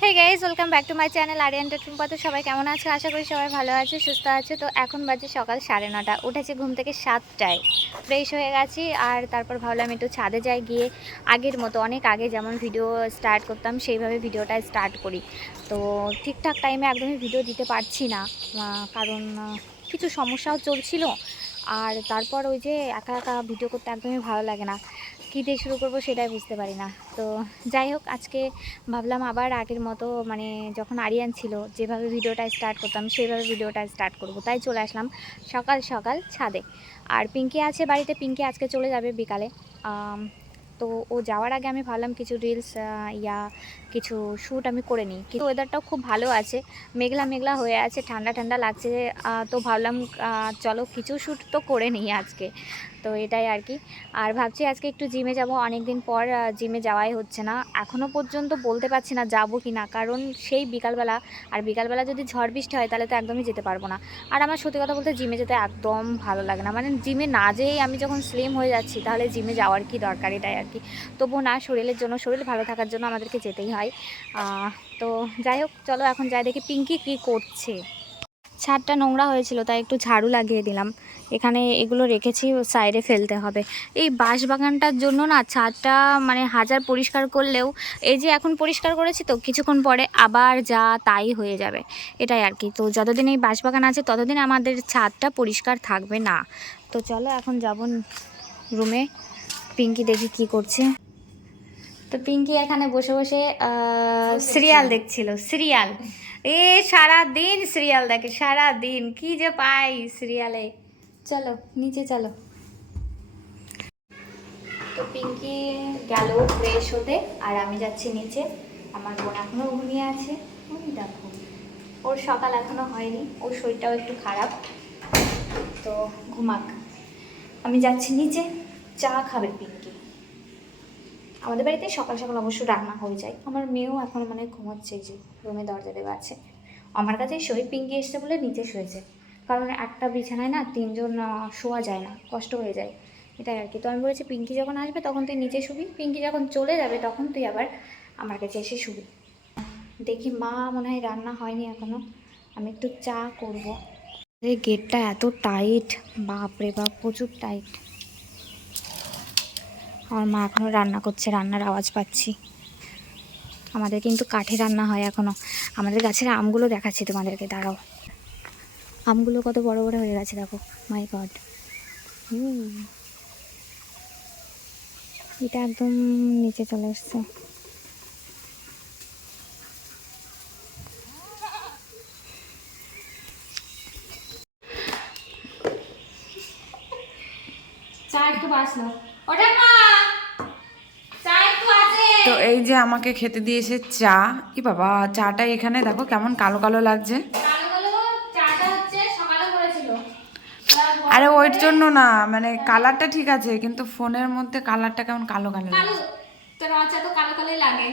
Hey guys welcome back to my channel Ariyan Tumpa তো সবাই কেমন আছে? আশা করি সবাই ভালো আছে, সুস্থ আছে। তো এখন বাজে সকাল সাড়ে নটা। উঠেছি ঘুম থেকে সাতটায়। ফ্রেশ হয়ে গেছি আর তারপর ভাবলাম একটু ছাদে যাই গিয়ে আগের মতো, অনেক আগে যেমন ভিডিও স্টার্ট করতাম, সেইভাবে ভিডিওটা স্টার্ট করি। তো ঠিকঠাক টাইমে একদমই ভিডিও দিতে পারছি না কারণ কিছু সমস্যাও চলছিল। আর তারপর ওই যে একা একা ভিডিও করতে একদমই ভালো লাগে না। কী দিয়ে শুরু করব সেটাই বুঝতে পারি না। তো যাই হোক, আজকে ভাবলাম আবার আগের মতো মানে যখন আরিয়ান ছিল, যেভাবে ভিডিওটা স্টার্ট করতাম সেইভাবে ভিডিওটা স্টার্ট করব। তাই চলে আসলাম সকাল সকাল ছাদে। আর পিঙ্কি আছে বাড়িতে, পিঙ্কি আজকে চলে যাবে বিকালে। তো ও যাওয়ার আগে আমি ভাবলাম কিছু রিলস ইয়া, কিছু শ্যুট আমি করে নিই। কিন্তু ওয়েদারটাও খুব ভালো আছে, মেঘলা মেঘলা হয়ে আছে, ঠান্ডা ঠান্ডা লাগছে তো ভাবলাম চলো কিছু শ্যুট তো করে নিই আজকে। তো এটাই আর কি আর ভাবছি আজকে একটু জিমে যাব। অনেক দিন পর জিমে যাওয়াই হচ্ছে না। এখনও পর্যন্ত বলতে পারছি না যাব কি না কারণ সেই বিকালবেলা, আর বিকালবেলা যদি ঝড় বৃষ্টি হয়, তাহলে তো একদমই যেতে পারব না। আর আমার সত্যি কথা বলতে জিমে যেতে একদম ভালো লাগে না। মানে জিমে না যেয়েই আমি যখন স্লিম হয়ে যাচ্ছি, তাহলে জিমে যাওয়ার কি দরকার? এটাই আর কি তবুও না, শরীরের জন্য, শরীর ভালো থাকার জন্য আমাদেরকে যেতেই হয়। তো যাই হোক, চলো এখন যাই দেখি পিঙ্কি কী করছে। ছাদটা নোংরা হয়েছিল তাই একটু ঝাড়ু লাগিয়ে দিলাম। এখানে এগুলো রেখেছি সাইডে ফেলতে হবে। এই বাঁশ বাগানটার জন্য না ছাদটা মানে হাজার পরিষ্কার করলেও এই যে এখন পরিষ্কার করেছি তো কিছুক্ষণ পরে আবার যা তাই হয়ে যাবে। এটাই আর কি। তো যতদিন এই বাঁশ বাগান আছে ততদিন আমাদের ছাদটা পরিষ্কার থাকবে না। তো চলো এখন যাব রুমে। পিঙ্কি দেখি কি করছে। তো পিঙ্কি এখানে বসে বসে সিরিয়াল দেখছিল সিরিয়াল। এ সারা দিন সিরিয়াল দেখে সারা দিন কি যে পাই সিরিয়ালে। চলো, নিচে চলো। তো পিঙ্কি গেল ফ্রেশ হতে, আর আমি যাচ্ছি নিচে। আমার বোন এখনও ঘুমিয়ে আছে। ওই দেখো, ওর সকাল এখনও হয়নি, ওর শরীরটাও একটু খারাপ। তো ঘুমাক। আমি যাচ্ছি নিচে, চা খাবে পিঙ্কি। আমাদের বাড়িতে সকাল সকাল অবশ্য রান্না হয়ে যায়। আমার মেয়েও এখন মানে ঘুমাচ্ছে যে, রুমে দরজা দেওয়া আছে। আমার কাছে শই পিঙ্কি এসছে বলে নিচে শুয়েছে। কারণ একটা বিছানায় না তিনজন শোয়া যায় না, কষ্ট হয়ে যায়। এটাই আর কি। তো আমি বলেছি, পিঙ্কি যখন আসবে তখন তুই নিচে শুবি। পিঙ্কি যখন চলে যাবে তখন তুই আবার আমার কাছে এসে শুবি। দেখি মা মনে হয় রান্না হয়নি এখনও আমি একটু চা করব। এই গেটটা এত টাইট। বাপরে বাপ, প্রচুর টাইট। আমার মা এখনও রান্না করছে, রান্নার আওয়াজ পাচ্ছি। আমাদের কিন্তু কাঠে রান্না হয় এখনও আমাদের গাছের আমগুলো দেখাচ্ছি তোমাদেরকে, দাঁড়াও। আমগুলো কত বড় বড় হয়ে গেছে, দেখো। মাই গড এটা একদম নিচে চলে এসছে। চা একটু বাসলো ওটা মা! এই যে আমাকে খেতে দিয়েছে চা। ই বাবা চাটা এখানে দেখো কেমন কালো কালো লাগছে। আরে ওইর জন্য না মানে কালারটা ঠিক আছে কিন্তু ফোনের মধ্যে কালারটা কেমন কালো কালো তো কালো কালো লাগে।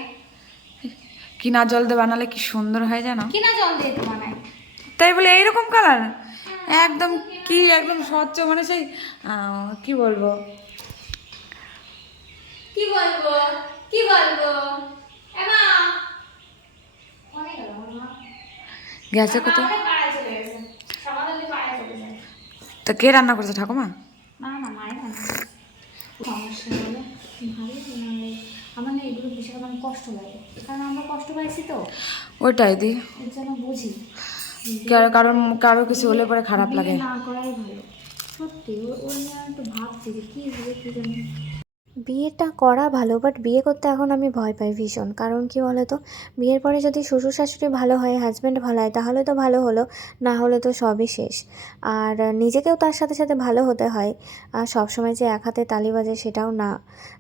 কিনা জল দিয়ে বানালে কি সুন্দর হয় জানো? কিনা জল দিয়ে তো বানায়। তাই বলে এইরকম কালার? একদম কি একদম স্বচ্ছ মানে সেই কি বলব? কি বলব? কি বলব? গেছে যায়। তা কে রান্না করছে ঠাকুমা? আমার না এগুলো মানে কষ্ট লাগে। কারণ আমরা কষ্ট পাইছি তো। ওইটাই দি। জন্য বুঝি। কারও কারও কিছু হলে পরে খারাপ লাগে। না করাই ভালো। সত্যি ও- ওর একটু ভাবছি যে কী হবে কী জানি। বিয়েটা করা ভালো বাট বিয়ে করতে এখন আমি ভয় পাই ভীষণ। কারণ কি বলো তো বিয়ের পরে যদি শ্বশুর শাশুড়ি ভালো হয় হাজব্যান্ড ভালো হয়, তাহলে তো ভালো হলো, না হলে তো সবই শেষ। আর নিজেকেও তার সাথে সাথে ভালো হতে হয়, আর সবসময় যে এক হাতে তালি বাজে সেটাও না।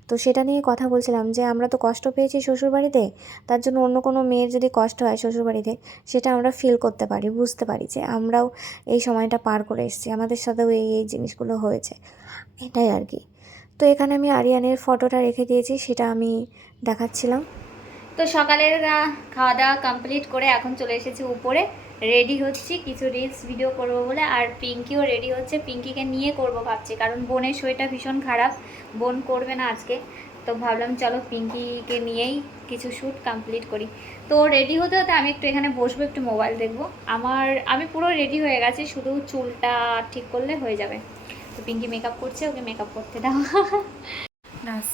তো সেটা নিয়ে কথা বলছিলাম যে, আমরা তো কষ্ট পেয়েছি শ্বশুরবাড়িতে, তার জন্য অন্য কোনো মেয়ের যদি কষ্ট হয় শ্বশুরবাড়িতে, সেটা আমরা ফিল করতে পারি, বুঝতে পারি যে আমরাও এই সময়টা পার করে এসেছি, আমাদের সাথেও এই এই জিনিসগুলো হয়েছে। এটাই আর কি। তো এখানে আমি আরিয়ানের ফটোটা রেখে দিয়েছি, সেটা আমি দেখাচ্ছিলাম। তো সকালের খাওয়া দাওয়া কমপ্লিট করে এখন চলে এসেছি উপরে। রেডি হচ্ছি, কিছু রিলস ভিডিও করব বলে, আর পিঙ্কিও রেডি হচ্ছে। পিঙ্কিকে নিয়ে করব ভাবছি, কারণ বোনের শরীরটা ভীষণ খারাপ। বোন করবে না আজকে। তো ভাবলাম চলো পিঙ্কিকে নিয়েই কিছু শ্যুট কমপ্লিট করি। তো রেডি হতে হতে আমি একটু এখানে বসবো, একটু মোবাইল দেখব। আমার, আমি পুরো রেডি হয়ে গেছি, শুধু চুলটা ঠিক করলে হয়ে যাবে। তো পিঙ্কি মেকআপ করছে ওকে মেকআপ করতে দাও। ব্যাস।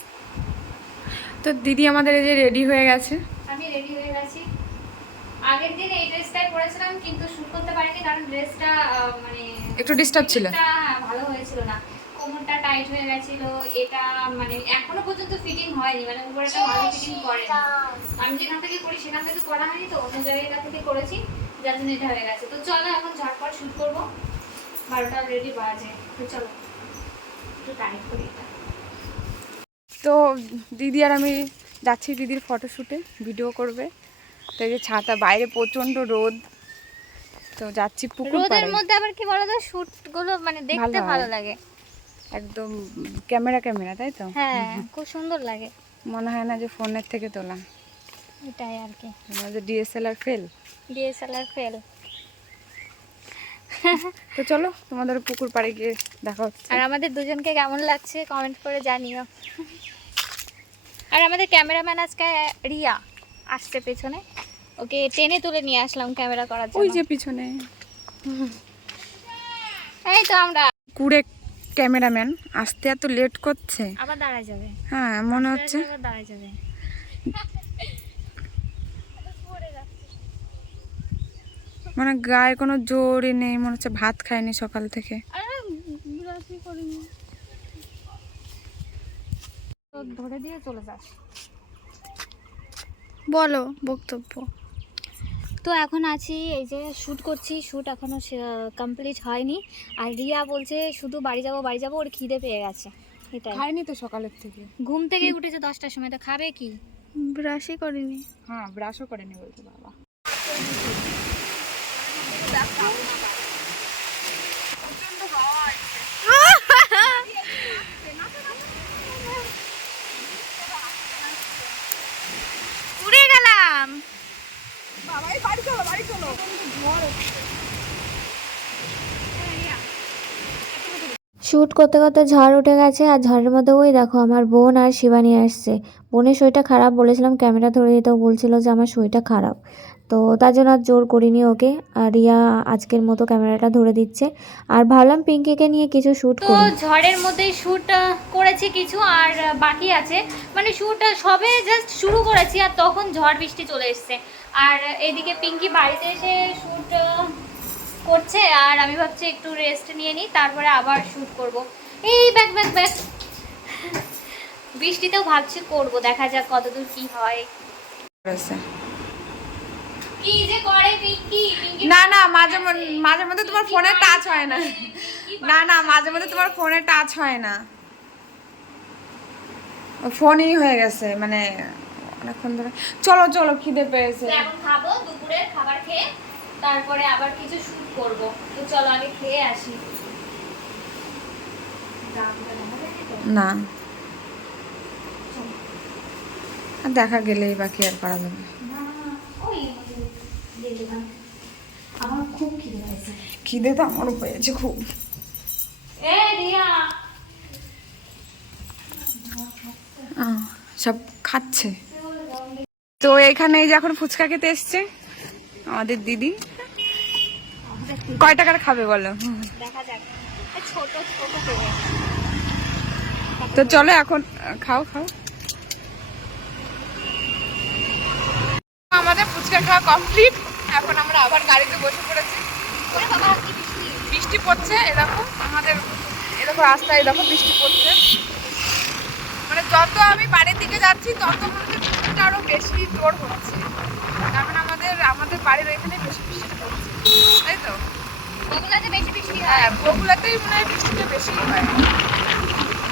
তো দিদি আমাদের এই যে রেডি হয়ে গেছে। আমি রেডি হয়ে গেছি। আগের দিন এই ড্রেসটাই পরেছিলাম কিন্তু শুট করতে পারিনি কারণ ড্রেসটা মানে একটু ডিস্টার্ব ছিল। ভালো হয়েছিল না। কোমরটা টাইট হয়ে গেছিল এটা মানে এখনও পর্যন্ত ফিটিং হয়নি মানে উপরেটা ভালো ফিটিং করে আমি যেখান থেকে করি সেখান থেকে করা হয়নি তো অন্য জায়গা থেকে করেছি যার জন্য এটা হয়ে গেছে। তো চলো এখন ঝটপট শুট করব। বারোটা অলরেডি বাজে। চলো একটু টাইট করি এটা। তো দিদি আর আমি যাচ্ছি দিদির ফটোশ্যুটে ভিডিও করবে। তো এই যে ছাতা বাইরে প্রচণ্ড রোদ। তো যাচ্ছি পুকুর রোদের মধ্যে আবার কি বলতো শুটগুলো মানে দেখতে ভালো ভালো লাগে। একদম ক্যামেরা ক্যামেরা তাই তো? হ্যাঁ খুব সুন্দর লাগে। মনে হয় না যে ফোনের থেকে তোলা। এটাই আর কি। আমাদের ডিএসএলআর ফেল ডিএসএলআর ফেল তো চলো তোমাদের পুকুর পাড়ে গিয়ে দেখা হচ্ছে। আর আমাদের দুজনকে কেমন লাগছে কমেন্ট করে জানিও। আর আমাদের ক্যামেরাম্যান আজকে রিয়া আসছে পেছনে। ওকে টেনে তুলে নিয়ে আসলাম ক্যামেরা করার ওই যে পিছনে। এই তো আমরা। কুড়ে ক্যামেরাম্যান আসতে এত লেট করছে। আবার দাঁড়ায় যাবে। হ্যাঁ মনে হচ্ছে। আবার দাঁড়ায় যাবে। মানে গায়ে কোনো জোরই নেই মনে হচ্ছে ভাত খায়নি সকাল থেকে। বিরাটি করিনি। ধরে দিয়ে চলে যাস। বলো বক্তব্য। তো এখন আছি এই যে শ্যুট করছি শ্যুট এখনও কমপ্লিট হয়নি। আর রিয়া বলছে শুধু বাড়ি যাব বাড়ি যাব ওর খিদে পেয়ে গেছে। এটাই। খায়নি তো সকালের থেকে? ঘুম থেকে উঠেছে দশটার সময় তো খাবে কি? ব্রাশই করিনি। হ্যাঁ ব্রাশও করেনি বলতে বাবা। শ্যুট করতে করতে ঝড় উঠে গেছে, আর ঝড়ের মধ্যে ওই দেখো আমার বোন আর শিবানী আসছে। বোনের শরীরটা খারাপ বলেছিলাম, ক্যামেরা ধরে দিতেও বলছিল যে আমার শরীরটা খারাপ। তো তার জন্য আর জোর করিনি ওকে। আর রিয়া আজকের মতো ক্যামেরাটা ধরে দিচ্ছে। আর ভাবলাম পিঙ্কিকে নিয়ে কিছু শ্যুট তো ঝড়ের মধ্যেই শ্যুট করেছি কিছু আর বাকি আছে। মানে শ্যুট সবে জাস্ট শুরু করেছি আর তখন ঝড় বৃষ্টি চলে এসছে। আর এদিকে পিঙ্কি বাড়িতে এসে শ্যুট করছে। আর আমি ভাবছি একটু রেস্ট নিয়ে নিই তারপরে আবার শ্যুট করব। এই ব্যাক ব্যাক ব্যাক বৃষ্টিতেও ভাবছি করব দেখা যাক কতদূর কি হয়। কি যে করে পিঙ্কি? পিঙ্কি না না মাঝে মাঝে মধ্যে তোমার ফোনে টাচ হয় না। না না মাঝে মধ্যে তোমার ফোনে টাচ হয় না। ফোনই হয়ে গেছে মানে অনেকক্ষণ ধরে। চলো চলো খিদে পেয়েছে। এখন খাব দুপুরের খাবার খেয়ে তারপরে আবার কিছু শুট করব। তো চলো আগে খেয়ে আসি। না। দেখা গেলেই বাকি আর করা যাবে দিয়ে দিলাম। আমার খুব খিদে খিদে তো আমারও খুব। এ রিয়া। সব খাচ্ছে। তো এখানে এই যে এখন ফুচকা খেতে এসছে আমাদের দিদি। কয় টাকার খাবে বলো? তো চলো এখন খাও খাও। আমাদের ফুচকা খাওয়া কমপ্লিট। এখন আমরা আবার গাড়িতে বসে পড়েছি। বৃষ্টি? পড়ছে এরকম আমাদের এরকম রাস্তায় এরকম বৃষ্টি পড়ছে। মানে যত আমি বাড়ির দিকে যাচ্ছি তত মনে হচ্ছে বৃষ্টিটা আরও বেশি জোর হচ্ছে। কারণ আমাদের আমাদের বাড়ির ওইখানে বেশি বৃষ্টি পড়ছে তাই তো? ওগুলাতে বেশি বৃষ্টি হয়? হ্যাঁ বগুলাতেই মনে হয় বৃষ্টিটা বেশি হয়।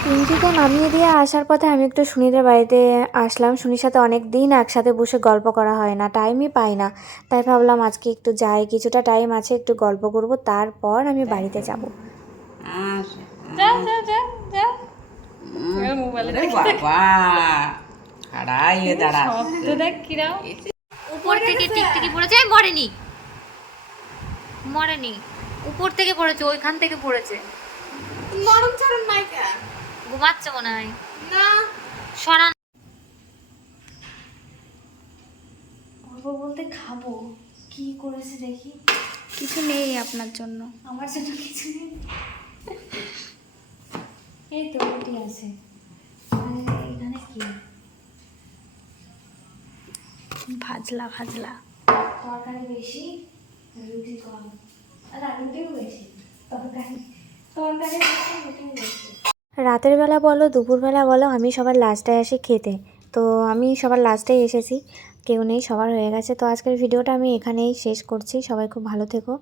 পিঙ্কিকে নামিয়ে দিয়ে আসার পথে আমি একটু সুনীদের বাড়িতে আসলাম সুনির সাথে অনেক দিন একসাথে বসে গল্প করা হয় না টাইমই পাই না। তাই ভাবলাম আজকে একটু যাই কিছুটা টাইম আছে একটু গল্প করব তারপর আমি বাড়িতে যাব। উপর থেকে টিকটিকি পড়েছে মরেনি। মরেনি। উপর থেকে পড়েছে ওইখান থেকে পড়েছে। নরম চরম নাইকা ঘুমাচ্ছে মনে হয়? না। সরান। করব বলতে খাব। কি করেছে দেখি? কিছু নেই আপনার জন্য। আমার জন্য কিছু নেই। এই তো রুটি আছে। এখানে কি? ভাজলা ভাজলা। তরকারি বেশি রুটি কম। না রুটিও বেশি। তরকারি তরকারি বেশি রুটিও বেশি। রাতের বেলা বলো দুপুরবেলা বলো আমি সবার লাস্টে আসি খেতে। তো আমি সবার লাস্টেই এসেছি, কেউ নেই, সবার হয়ে গেছে। তো আজকের ভিডিওটা আমি এখানেই শেষ করছি। সবাই খুব ভালো থেকো।